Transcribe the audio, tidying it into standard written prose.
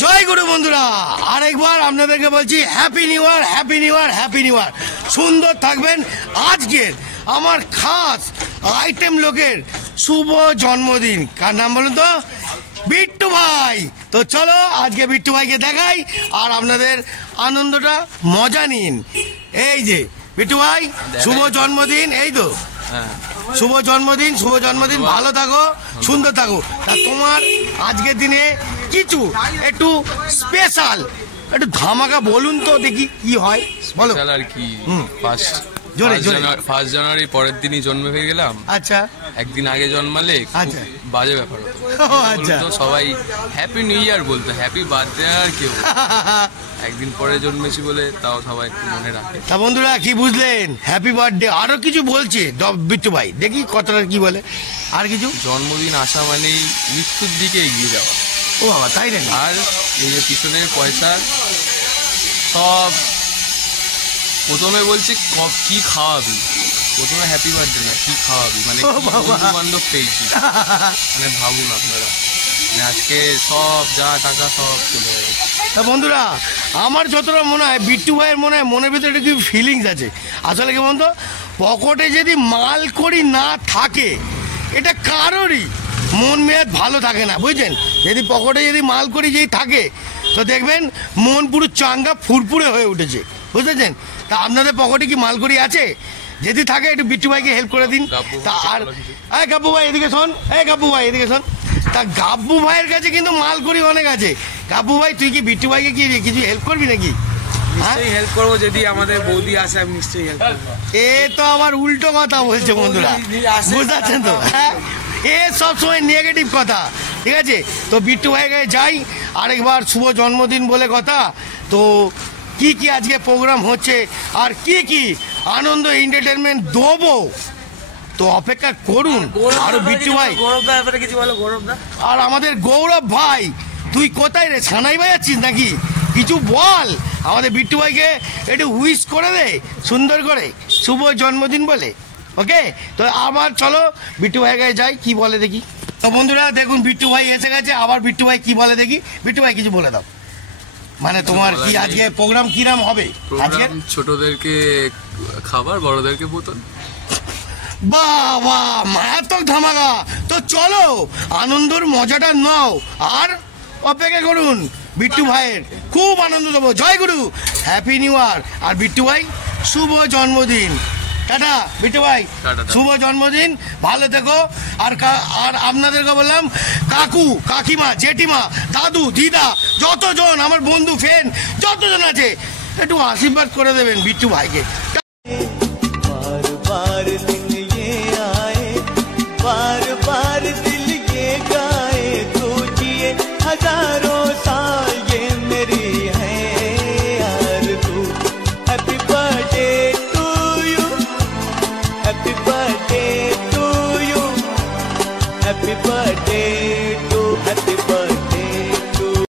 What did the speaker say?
জয় গুরু বন্ধুরা, আরেকবার আপনাদেরকে বলছি happy new year, happy new year, happy new year. সুন্দর থাকবেন। আজকের আমার খাস আইটেম লোকের শুভ জন্মদিন। কার নাম বলুন তো? বিট্টু ভাই। তো চলো আজকে বিট্টু ভাইকে দেখাই আর আপনাদের আনন্দটা মজা নিন। এই যে বিট্টু ভাই, শুভ জন্মদিন। এই তো শুভ জন্মদিন, শুভ জন্মদিন। ভালো থাকো, সুন্দর থাকো। তা তোমার আজকের দিনে কিছু একটু স্পেশাল, একটু ধামাকা বলুন তো দেখি কি হয়, বলো। আর কি ফার্স্ট জানুয়ারি পরের দিনই জন্ম হয়ে গেলাম। আচ্ছা, একদিন আগে জন্মালে আচ্ছা বাজে ব্যাপার হতো। আচ্ছা, তো সবাই হ্যাপি নিউ ইয়ার বলতো, হ্যাপি বার্থডে আর কেউ। একদিন পরে জন্মেছি বলে তাও সবাই একটু মনে রাখে। তা বন্ধুরা কি বুঝলেন? হ্যাপি বার্থডে আরো কিছু বলছে বিট্টু ভাই, দেখি কথাটা কি বলে। আর কিছু? জন্মদিন আসা মানেই মৃত্যুর দিকে এগিয়ে যাওয়া। ও বাবা, তাই না? আর এই যে পিছনের পয়সা সব প্রথমে বলছি কি খাওয়াবি, প্রথমে হ্যাপি বার্থডে না, কি খাওয়াবি মানে বন্ধু বান্ধব পেয়েছি। মানে ভাবুন আপনারা, আজকে সব যা টাকা সব চলে যাবে। তা বন্ধুরা আমার যতটা মনে হয় বিট্টু ভাইয়ের মনে হয় মনের ভিতরে একটু ফিলিংস আছে। আসলে কি বলতো, পকেটে যদি মাল করি না থাকে এটা কারোরই মন মেয়াদ ভালো থাকে না, বুঝছেন? যদি পকেটে যদি মাল করি যদি থাকে তো দেখবেন মন পুরো চাঙ্গা ফুরফুরে হয়ে উঠেছে, বুঝতেছেন? তা আপনাদের পকেটে কি মাল করি আছে? যদি থাকে একটু বিট্টু ভাইকে হেল্প করে দিন। তা আর এই গাব্বু ভাই এদিকে শোন, এই গাব্বু ভাই এদিকে শোন। তা গাব্বু ভাইয়ের কাছে কিন্তু মাল করি অনেক আছে। গাব্বু ভাই তুই কি বিট্টু ভাইকে কি কিছু হেল্প করবি নাকি? নিশ্চয়ই হেল্প করবো, যদি আমাদের বৌদি আসে আমি নিশ্চয়ই হেল্প করবো। এ তো আমার উল্টো কথা বলছে বন্ধুরা, বুঝতে পারছেন তো? হ্যাঁ, এ সবসময় নেগেটিভ কথা, ঠিক আছে? তো বিট্টু ভাইকে যাই আরেকবার শুভ জন্মদিন বলে কথা। তো কি কি আজকে প্রোগ্রাম হচ্ছে আর কি কি আনন্দ এন্টারটেনমেন্ট দেবো, তো অপেক্ষা করুন। আর বিট্টু ভাই, গৌরবদা ব্যাপারে কিছু বলো। গৌরবদা আর আমাদের গৌরব ভাই, তুই কোথায় রে? ছানাই ভাই আছিস নাকি? কিছু বল আমাদের বিট্টু ভাইকে, একটু উইশ করে দে সুন্দর করে শুভ জন্মদিন বলে। ওকে, তো আবার চলো বিট্টু ভাইয়ের কাছে যাই, কি বলে দেখি। তো বন্ধুরা দেখুন বিট্টু ভাই এসে গেছে। আবার বিট্টু ভাই কি বলে দেখি। বিট্টু ভাই কিছু বলে দাও, মানে তোমার কি আজকে প্রোগ্রাম কিরাম হবে? আজকে ছোটদেরকে খাবার, বড়দেরকে বোতল। বাহ বাহ, মারাত্মক ধামাকা। তো চলো আনন্দর মজাটা নাও আর অপেক্ষা করুন বিট্টু ভাইয়ের, খুব আনন্দ দেবো। জয় গুরু, হ্যাপি নিউ ইয়ার। আর বিট্টু ভাই শুভ জন্মদিন। টাটা বিট্টু ভাই, শুভ জন্মদিন, ভালো থেকো। আর আপনাদেরকে বললাম কাকু কাকিমা জেঠিমা দাদু দিদা যতজন আমার বন্ধু ফ্রেন্ড যতজন আছে একটু আশীর্বাদ করে দেবেন বিট্টু ভাইকে। बार दिन ये आए, बार बार दिल ये गाए, तू जिए हजारों साल।